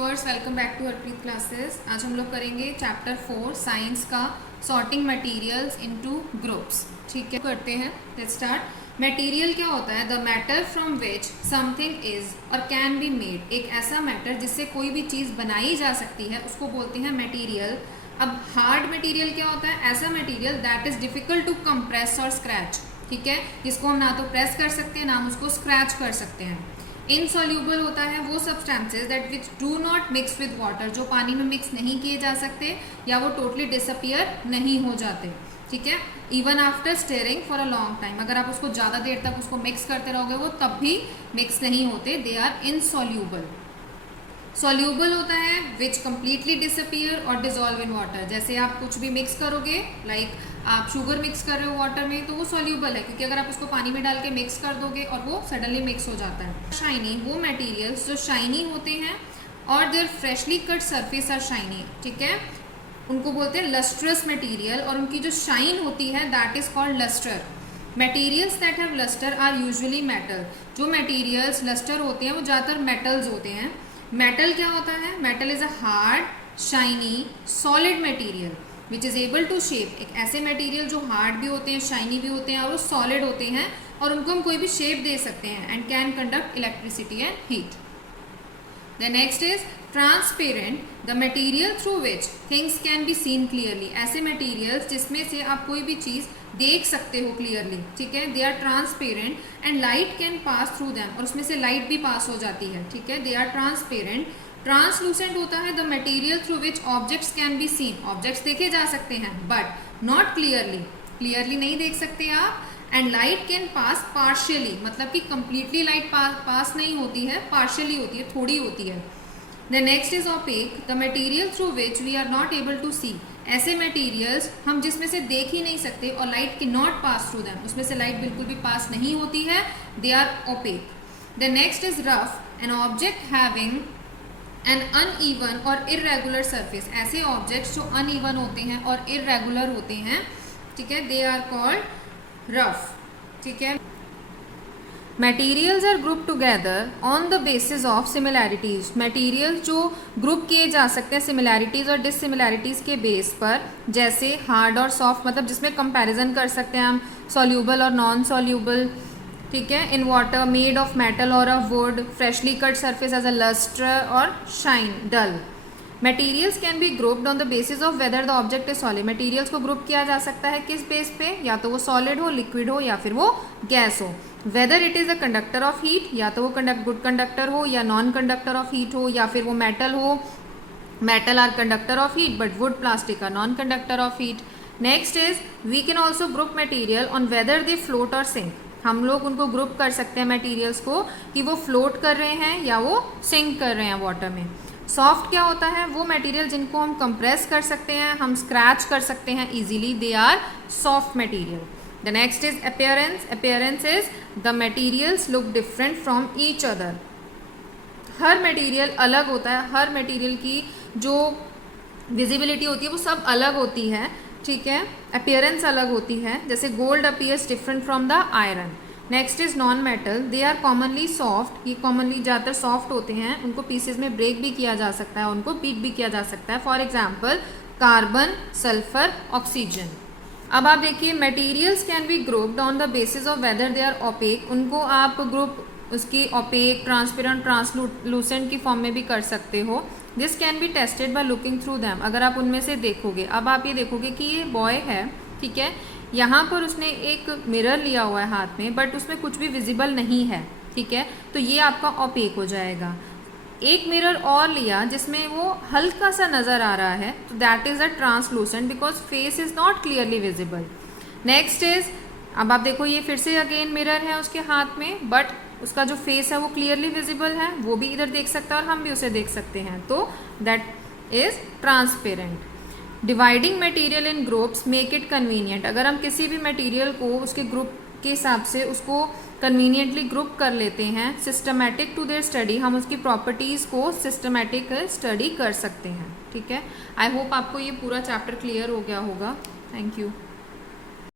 Viewers, welcome back to Harpreet classes. आज हम लोग करेंगे चैप्टर 4 साइंस का सॉर्टिंग मटेरियल्स इनटू ग्रुप्स। ठीक है, करते हैं। Let's start. मटेरियल क्या होता है? The matter from which something is और कैन बी मेड। एक ऐसा मैटर जिससे कोई भी चीज़ बनाई जा सकती है उसको बोलते हैं मटेरियल। अब हार्ड मटेरियल क्या होता है? ऐसा material that is difficult to compress और स्क्रैच। ठीक है, जिसको हम ना तो प्रेस कर सकते हैं ना हम उसको स्क्रैच कर सकते हैं। इनसॉल्यूबल होता है वो substances that which do not mix with water, जो पानी में मिक्स नहीं किए जा सकते या वो टोटली डिसअपियर नहीं हो जाते। ठीक है, even after steering for a long time, अगर आप उसको ज़्यादा देर तक उसको मिक्स करते रहोगे वो तब भी मिक्स नहीं होते। They are insoluble. सॉल्यूबल होता है विच कम्प्लीटली डिसअपियर और डिजॉल्व इन वाटर। जैसे आप कुछ भी मिक्स करोगे, लाइक आप शुगर मिक्स कर रहे हो वाटर में, तो वो सॉल्यूबल है क्योंकि अगर आप उसको पानी में डाल के मिक्स कर दोगे और वो सडनली मिक्स हो जाता है। शाइनी, वो मटेरियल्स जो शाइनी होते हैं और their freshly cut surface are shiny. ठीक है, उनको बोलते हैं लस्ट्रस मटेरियल, और उनकी जो शाइन होती है that is called lustre. Materials that have lustre are usually metal. जो मटेरियल्स लस्टर होते हैं वो ज़्यादातर मेटल्स होते हैं। मेटल क्या होता है? Metal is a hard shiny solid material which is able to shape. एक ऐसे मटेरियल जो हार्ड भी होते हैं, शाइनी भी होते हैं और वो सॉलिड होते हैं और उनको हम कोई भी शेप दे सकते हैं and can conduct electricity and heat. The next is transparent, the material through which things can be seen clearly. ऐसे मटेरियल्स जिसमें से आप कोई भी चीज़ देख सकते हो क्लियरली। ठीक है, they are transparent and light can pass through them, और उसमें से लाइट भी पास हो जाती है। ठीक है, दे आर ट्रांसपेरेंट। ट्रांसलूसेंट होता है the material through which objects can be seen. Objects देखे जा सकते हैं बट नॉट क्लियरली, क्लियरली नहीं देख सकते आप। And light can pass partially, मतलब कि कंप्लीटली लाइट पास नहीं होती है, पार्शियली होती है, थोड़ी होती है। The next is opaque, the material through which we are not able to see. ऐसे मटेरियल्स हम जिसमें से देख ही नहीं सकते और लाइट की नॉट पास थ्रू दैम, उसमें से लाइट बिल्कुल भी पास नहीं होती है। They are opaque. The next is rough, an object having an uneven or irregular surface. ऐसे ऑब्जेक्ट्स जो अनइवन होते हैं और इरेगुलर होते हैं, ठीक है, दे आर कॉल्ड रफ। ठीक है, materials are group together on the basis of similarities. Materials जो ग्रुप किए जा सकते हैं सिमिलैरिटीज और डिससिमिलैरिटीज के बेस पर, जैसे हार्ड और सॉफ्ट, मतलब जिसमें कंपैरिजन कर सकते हैं हम, सॉल्यूबल और नॉन सॉल्यूबल। ठीक है, in water, made of metal और a wood, freshly cut surface has a lustre और shine, dull. Materials can be grouped on the basis of whether the object is solid. Materials को group किया जा सकता है किस बेस पे? या तो वो सॉलिड हो, लिक्विड हो या फिर वो गैस हो। Whether it is a conductor of heat, या तो वो गुड कंडक्टर हो या नॉन कंडक्टर ऑफ हीट हो, या फिर वो मेटल हो, metal are conductor of heat but wood, plastic are non conductor of heat. Next is we can also group material on whether they float or sink. हम लोग उनको group कर सकते हैं मटेरियल्स को कि वो फ्लोट कर रहे हैं या वो सिंक कर रहे हैं वाटर में। सॉफ्ट क्या होता है? वो मटेरियल जिनको हम कंप्रेस कर सकते हैं, हम स्क्रैच कर सकते हैं easily, they are soft material. The next is appearance. Appearance is the materials look different from each other. हर मटेरियल अलग होता है, हर मटेरियल की जो विजिबिलिटी होती है वो सब अलग होती है। ठीक है, अपीयरेंस अलग होती है, जैसे gold appears different from the iron. Next is non metal, they are commonly soft. ये कॉमनली ज़्यादातर सॉफ्ट होते हैं, उनको पीसेज में ब्रेक भी किया जा सकता है, उनको बीट भी किया जा सकता है। For example carbon, sulphur, oxygen. अब आप देखिए, materials can be grouped on the basis of whether they are opaque. उनको आप ग्रुप उसकी ओपेक, ट्रांसपेरेंट, ट्रांसलूसेंट की फॉर्म में भी कर सकते हो। This can be tested by looking through them. अगर आप उनमें से देखोगे, अब आप ये देखोगे कि ये बॉय है, ठीक है, यहाँ पर उसने एक मिरर लिया हुआ है हाथ में बट उसमें कुछ भी विजिबल नहीं है। ठीक है, तो ये आपका ओपेक हो जाएगा। एक मिरर और लिया जिसमें वो हल्का सा नज़र आ रहा है, तो that is a translucent because face is not clearly visible. Next is, अब आप देखो ये फिर से अगेन मिरर है उसके हाथ में बट उसका जो फेस है वो क्लियरली विजिबल है, वो भी इधर देख सकता है और हम भी उसे देख सकते हैं, तो that is transparent. Dividing material in groups make it convenient. अगर हम किसी भी मटेरियल को उसके ग्रुप के हिसाब से उसको कन्वीनियंटली ग्रुप कर लेते हैं, सिस्टमैटिक टू देयर स्टडी, हम उसकी प्रॉपर्टीज़ को सिस्टमैटिक स्टडी कर सकते हैं। ठीक है, आई होप आपको ये पूरा चैप्टर क्लियर हो गया होगा। Thank you.